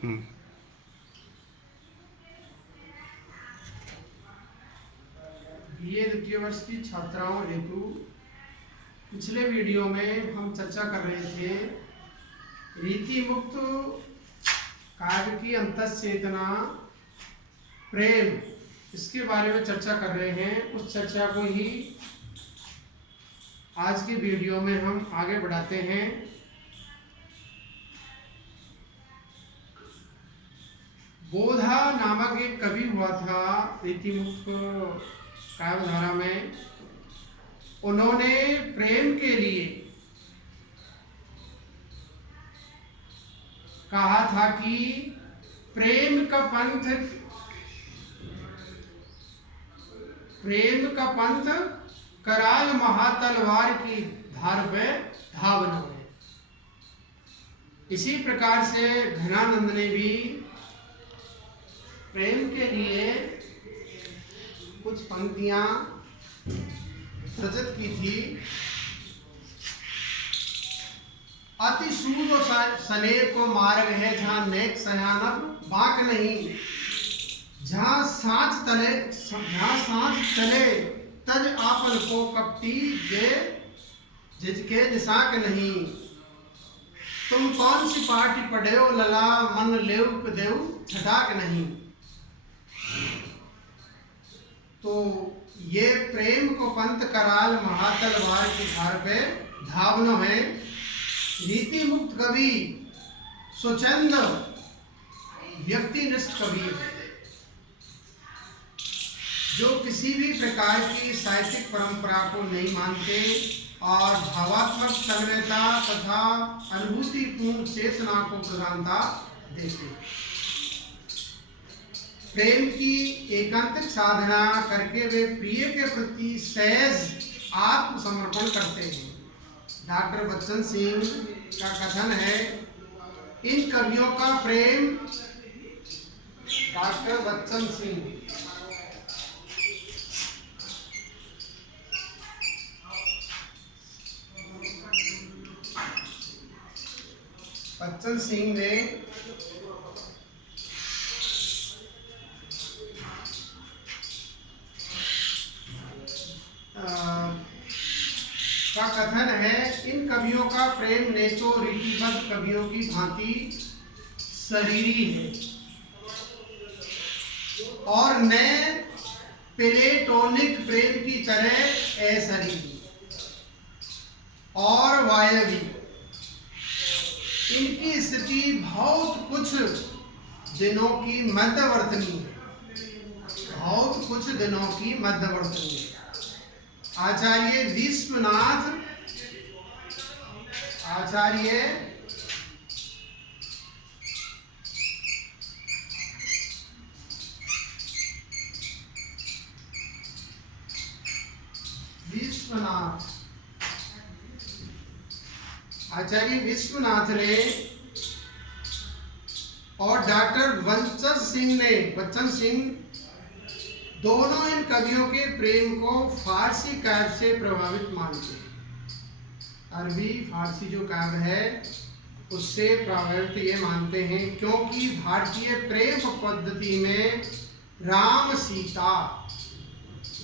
BA द्वितीय वर्ष की छात्राओं हेतु पिछले वीडियो में हम चर्चा कर रहे थे रीति मुक्त काव्य की अंतःचेतना प्रेम, इसके बारे में चर्चा कर रहे हैं। उस चर्चा को ही आज की वीडियो में हम आगे बढ़ाते हैं। बोधा नामक एक कवि हुआ था रीति मुक्त काव्यधारा में। उन्होंने प्रेम के लिए कहा था कि प्रेम का पंथ कराल महातलवार की धार पे धावन है। इसी प्रकार से घनानंद ने भी प्रेम के लिए कुछ पंक्तियां सृजित की थी। अति सूद सलेब को मार्ग है जहाँ नेक सयानक बाक नहीं, जहाँ सांच चले तज आपन को कपटी जे जिजके दिशाक नहीं। तुम कौन सी पार्टी पढ़ेओ लला मन लेव देव छटाक नहीं। तो ये प्रेम को पंथ कराल महातलवार की धार पे धावनो है। रीति मुक्त कवि स्वच्छंद व्यक्तिनिष्ठ कवि है, जो किसी भी प्रकार की साहित्यिक परंपरा को नहीं मानते और भावात्मक तन्मयता तथा अनुभूतिपूर्ण चेतना को प्रधानता देते। प्रेम की एकांतिक साधना करके वे प्रिय के प्रति सहज आत्मसमर्पण करते हैं। डॉक्टर बच्चन सिंह का कथन है, इन कवियों का प्रेम, डॉक्टर बच्चन सिंह ने का कथन है, इन कवियों का प्रेम ने तो रीतिबद्ध कवियों की भांति शरीरी है और न प्लेटोनिक प्रेम की तरह अशरीरी और वायवी। इनकी स्थिति बहुत कुछ दिनों की मध्यवर्तनी है, बहुत कुछ दिनों की मध्यवर्तनी है। आचार्य विश्वनाथ ने और डॉक्टर बच्चन सिंह दोनों इन कवियों के प्रेम को फारसी काव्य से प्रभावित मानते हैं। अरबी फारसी जो काव्य है उससे प्रभावित ये मानते हैं, क्योंकि भारतीय प्रेम पद्धति में राम सीता,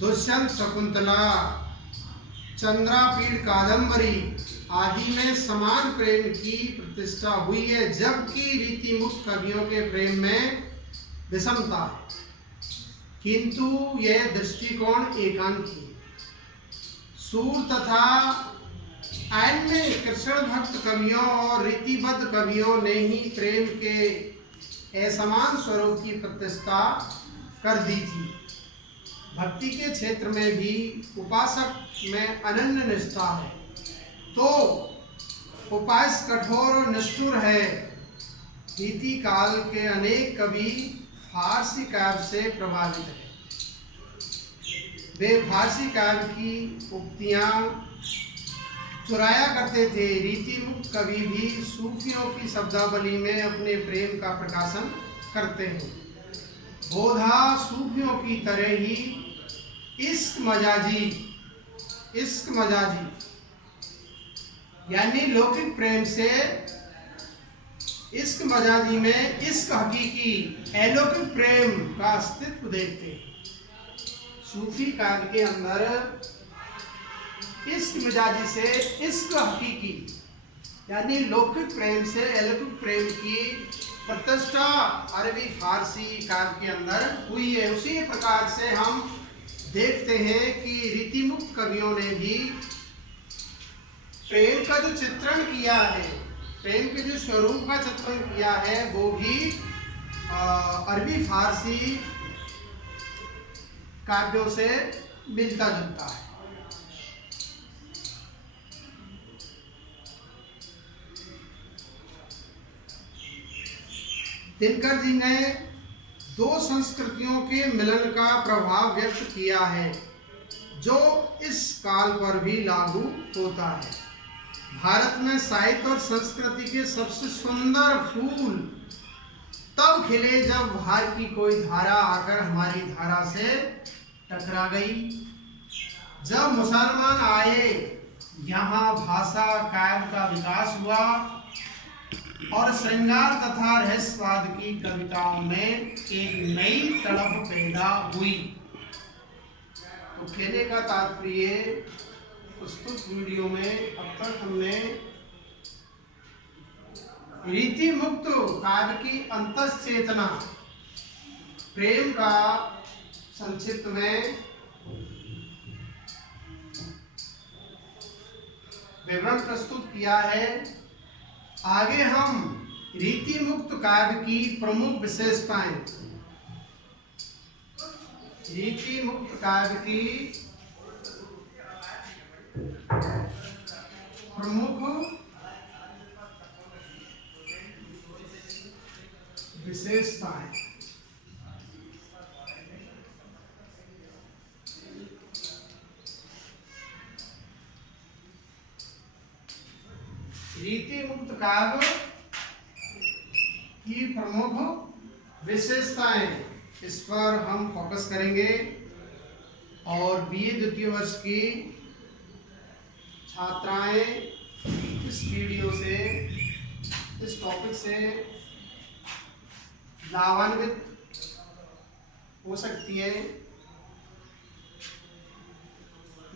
दुष्यंत शकुंतला, चंद्रापीड़ कादम्बरी आदि में समान प्रेम की प्रतिष्ठा हुई है, जबकि रीति मुक्त कवियों के प्रेम में विषमता है। किंतु यह दृष्टिकोण एकांकी है। सूर तथा अन्य कृष्ण भक्त कवियों और रीतिबद्ध कवियों ने ही प्रेम के असमान स्वरूप की प्रतिष्ठा कर दी थी। भक्ति के क्षेत्र में भी उपासक में अनन्य निष्ठा है, तो उपास कठोर और निष्ठुर है। रीति काल के अनेक कवि फारसी काव्य से प्रभावित है। वे फारसी काव्य की उक्तियां चुराया करते थे। रीति मुक्त कवि भी सूफियों की शब्दावली में अपने प्रेम का प्रकाशन करते हैं। बोधा सूफियों की तरह ही इश्क मजाजी यानी लौकिक प्रेम से इश्क मजाजी में इश्क हकीकी अलौकिक प्रेम का अस्तित्व देखते हैं। सूफी काव्य के अंदर इश्क मिजाजी से इश्क हकीकी यानी लौकिक प्रेम से अलौकिक प्रेम की प्रतिष्ठा अरबी फारसी काव्य के अंदर हुई है। उसी प्रकार से हम देखते हैं कि रीतिमुक्त कवियों ने भी प्रेम का जो चित्रण किया है, प्रेम के जो स्वरूप का चित्रण किया है, वो भी अरबी फारसी काव्यों से मिलता जुलता है। दिनकर जी ने दो संस्कृतियों के मिलन का प्रभाव व्यक्त किया है जो इस काल पर भी लागू होता है। भारत में साहित्य और संस्कृति के सबसे सुंदर फूल तब खिले जब बाहर की कोई धारा आकर हमारी धारा से टकरा गई। जब मुसलमान आए, यहाँ भाषा काव्य का विकास हुआ और श्रृंगार तथा रहस्यवाद की कविताओं में एक नई तड़प पैदा हुई। तो कहने का तात्पर्य प्रस्तुत वीडियो में अब तक हमने रीति मुक्त काव्य की अंतश्चेतना प्रेम का संक्षिप्त में विवरण प्रस्तुत किया है। आगे हम रीति मुक्त काव्य की प्रमुख विशेषताएं, रीति मुक्त काव्य की प्रमुख विशेषताएं, रीति मुक्त काव्य की प्रमुख विशेषताएं, इस पर हम फोकस करेंगे और बीए द्वितीय वर्ष की छात्राएं इस वीडियो से, इस टॉपिक से लाभान्वित हो सकती है।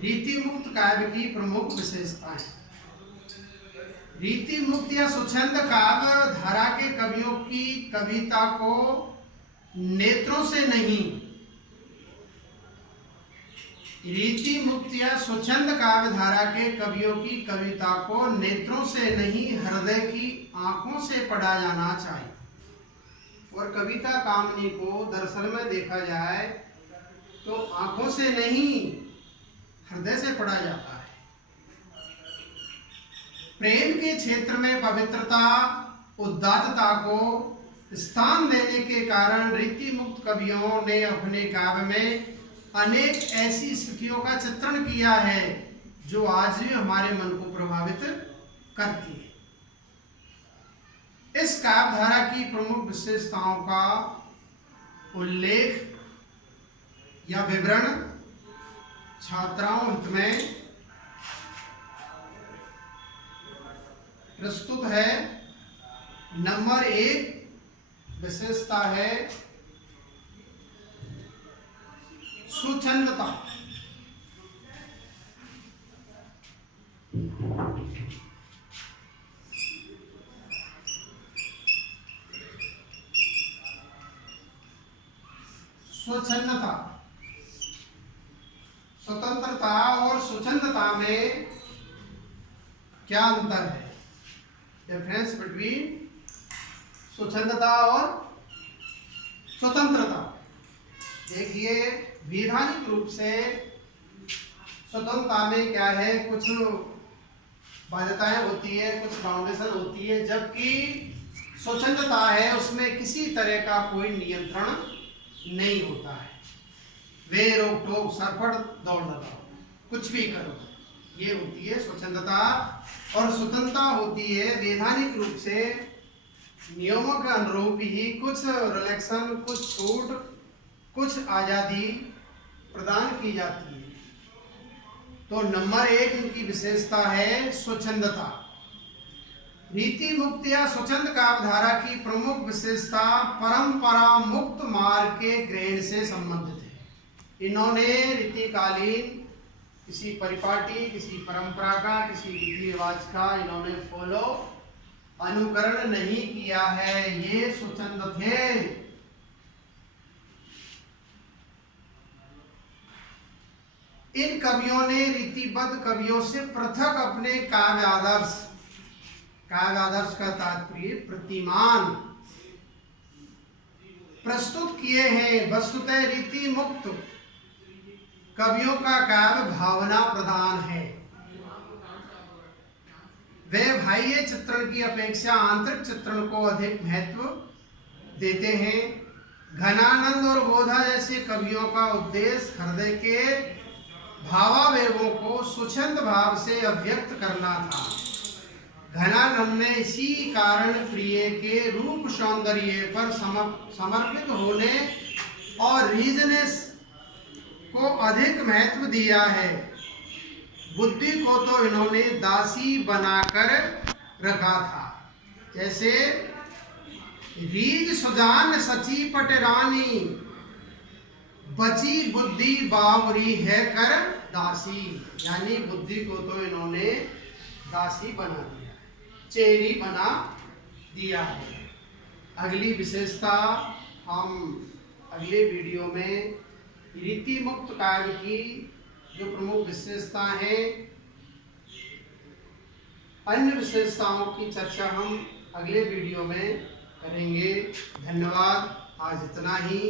रीति मुक्त काव्य की प्रमुख विशेषताएं। रीति मुक्त या स्वच्छंद काव्य धारा के कवियों की कविता को नेत्रों से नहीं, रीति मुक्त या स्वच्छंद काव्य धारा के कवियों की कविता को नेत्रों से नहीं, हृदय की आंखों से पढ़ा जाना चाहिए। और कविता कामनी को दरअसल में देखा जाए तो आंखों से नहीं, हृदय से पढ़ा जाता है। प्रेम के क्षेत्र में पवित्रता, उदात्तता को स्थान देने के कारण रीति मुक्त कवियों ने अपने काव्य में अनेक ऐसी स्थितियों का चित्रण किया है जो आज भी हमारे मन को प्रभावित करती है। इस काव्य धारा की प्रमुख विशेषताओं का उल्लेख या विवरण छात्राओं हित में प्रस्तुत है। नंबर 1 विशेषता है स्वच्छंदता। स्वच्छंदता, स्वतंत्रता और स्वच्छंदता में क्या अंतर है? डिफरेंस बिटवीन स्वच्छंदता और स्वतंत्रता। देखिए, वैधानिक रूप से स्वतंत्रता में क्या है, कुछ बाध्यताएं होती है, कुछ बाउंडेशन होती है, जबकि स्वच्छंदता है उसमें किसी तरह का कोई नियंत्रण नहीं होता है। वे रोक टोक, सरफड़, दौड़ लगाओ, कुछ भी करो, ये होती है स्वच्छंदता। और स्वतंत्रता होती है वैधानिक रूप से नियमों के अनुरूप ही कुछ रिलैक्सन, कुछ छूट, कुछ आज़ादी प्रदान की जाती है। तो नंबर 1 इनकी विशेषता है स्वच्छंदता। रीति मुक्त या स्वच्छंद काव्यधारा की प्रमुख विशेषता परंपरा मुक्त मार्ग के ग्रहण से संबंधित है। इन्होंने रीतिकालीन किसी परिपाटी, किसी परंपरा का, किसी रीति रिवाज का इन्होंने फॉलो अनुकरण नहीं किया है, ये स्वच्छंद थे। इन कवियों ने रीतिबद्ध कवियों से पृथक अपने काव्य आदर्श का तात्पर्य प्रतिमान प्रस्तुत किए हैं। वस्तुतः रीति मुक्त कवियों का काव्य भावना प्रधान है। वे बाह्य चित्रण की अपेक्षा आंतरिक चित्रण को अधिक महत्व देते हैं। घनानंद और बोधा जैसे कवियों का उद्देश्य हृदय के भावावेगों को स्वच्छंद भाव से अभिव्यक्त करना था। घनानंद ने इसी कारण प्रिय के रूप सौंदर्य पर समर्पित होने और रीजनेस को अधिक महत्व दिया है। बुद्धि को तो इन्होंने दासी बनाकर रखा था। जैसे रीज सुजान सची पटरानी, बची बुद्धि बावरी है कर दासी, यानी बुद्धि को तो इन्होंने दासी बना दिया, चेरी बना दिया है। अगली विशेषता हम अगले वीडियो में रीति मुक्त काव्य की जो प्रमुख विशेषता है, अन्य विशेषताओं की चर्चा हम अगले वीडियो में करेंगे। धन्यवाद। आज इतना ही।